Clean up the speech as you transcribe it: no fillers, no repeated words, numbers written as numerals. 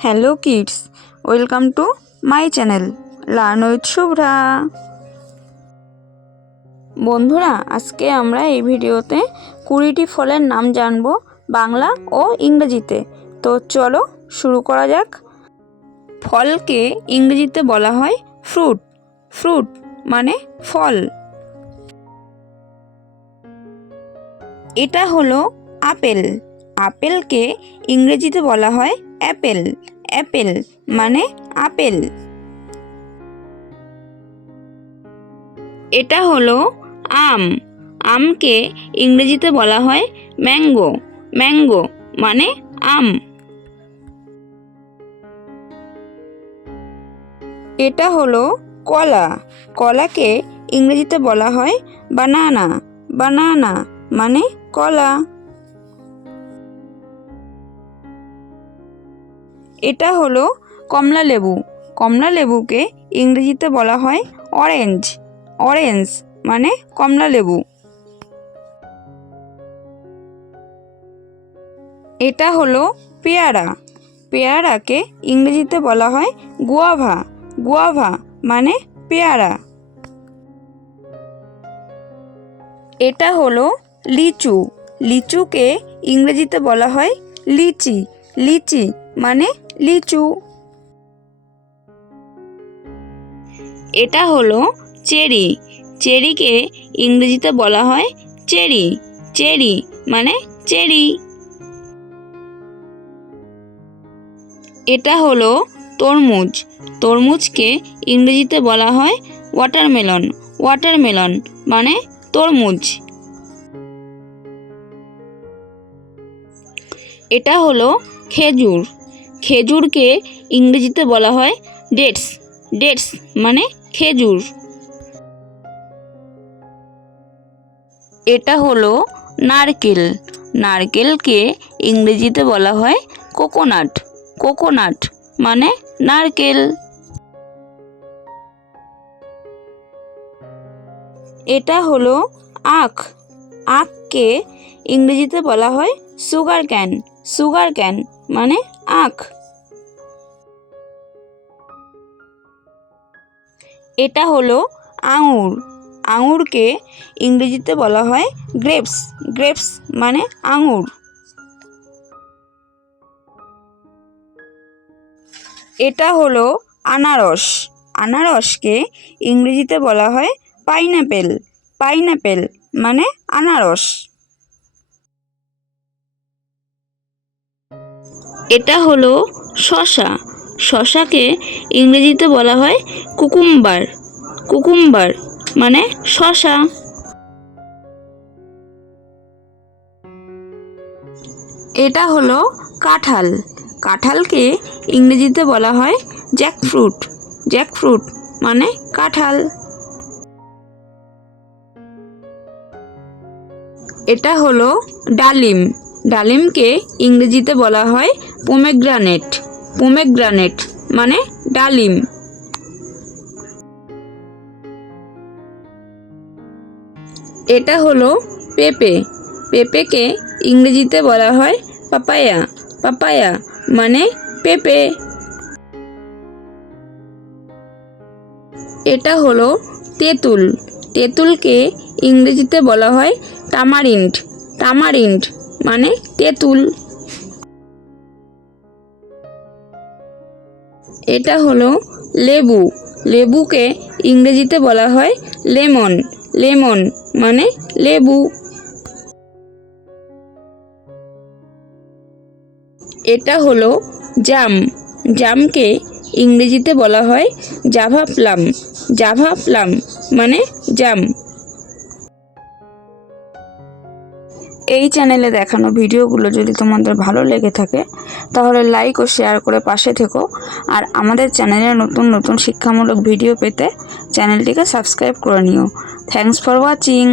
Hello kids, welcome to my channel learn with Shubhra. বন্ধুরা, আজকে আমরা এই ভিডিওতে 20টি ফলের নাম জানব বাংলা ও ইংরেজিতে। তো চলো শুরু করা যাক। ফলকে ইংরেজিতে বলা হয় ফ্রুট। ফ্রুট মানে ফল। এটা হলো আপেল। আপেলকে ইংরেজিতে বলা হয় অ্যাপেল। অ্যাপেল মানে আপেল। এটা হলো আম। আমকে ইংরেজিতে বলা হয় ম্যাঙ্গো। ম্যাঙ্গো মানে আম। এটা হলো কলা। কলাকে ইংরেজিতে বলা হয় বানানা। বানানা মানে কলা। এটা হলো কমলা লেবু। কমলা লেবুকে ইংরেজিতে বলা হয় অরেঞ্জ। অরেঞ্জ মানে কমলা লেবু। এটা হলো পেয়ারা। পেয়ারাকে ইংরেজিতে বলা হয় গুয়াভা। গুয়াভা মানে পেয়ারা। এটা হলো লিচু। লিচুকে ইংরেজিতে বলা হয় লিচি। লিচি মানে লিচু। এটা হলো চেরি। চেরিকে ইংরেজিতে বলা হয় চেরি। চেরি মানে চেরি। এটা হলো তরমুজ। তরমুজকে ইংরেজিতে বলা হয় ওয়াটারমেলন। ওয়াটারমেলন মানে তরমুজ। এটা হলো খেজুর। খেজুরকে ইংরেজিতে বলা হয় ডেটস। ডেটস মানে খেজুর। এটা হলো নারকেল। নারকেলকে ইংরেজিতে বলা হয় কোকোনাট। কোকোনাট মানে নারকেল। এটা হলো আখ। আখকে ইংরেজিতে বলা হয় সুগার ক্যান। সুগার ক্যান মানে আখ। এটা হলো আঙুর। আঙুরকে ইংরেজিতে বলা হয় গ্রেপস। গ্রেপস মানে আঙুর। এটা হলো আনারস। আনারসকে ইংরেজিতে বলা হয় পাইনঅ্যাপেল। পাইনঅ্যাপেল মানে আনারস। এটা হলো শসা। শসাকে ইংরেজিতে বলা হয় কুকুম্বার। কুকুম্বার মানে শসা। এটা হলো কাঁঠাল। কাঁঠালকে ইংরেজিতে বলা হয় জ্যাকফ্রুট। জ্যাকফ্রুট মানে কাঁঠাল। এটা হলো ডালিম। ডালিমকে ইংরেজিতে বলা হয় পোমেগ্রানেট। পোমেগ্রানেট মানে ডালিম। এটা হলো পেঁপে। পেঁপেকে ইংরেজিতে বলা হয় পাপায়া। পাপায়া মানে পেঁপে। এটা হলো তেঁতুল। তেঁতুলকে ইংরেজিতে বলা হয় টামারিন্ড। টামারিন্ড মানে তেঁতুল। এটা হলো লেবু। লেবুকে ইংরেজিতে বলা হয় লেমন। লেমন মানে লেবু। এটা হলো জাম। জামকে ইংরেজিতে বলা হয় জাভা প্লাম। জাভা প্লাম মানে জাম। এই চ্যানেলে দেখানো ভিডিওগুলো যদি তোমাদের ভালো লেগে থাকে তাহলে লাইক ও শেয়ার করে পাশে থেকো। আর আমাদের চ্যানেলে নতুন নতুন শিক্ষামূলক ভিডিও পেতে চ্যানেলটিকে সাবস্ক্রাইব করে নিও। Thanks for watching.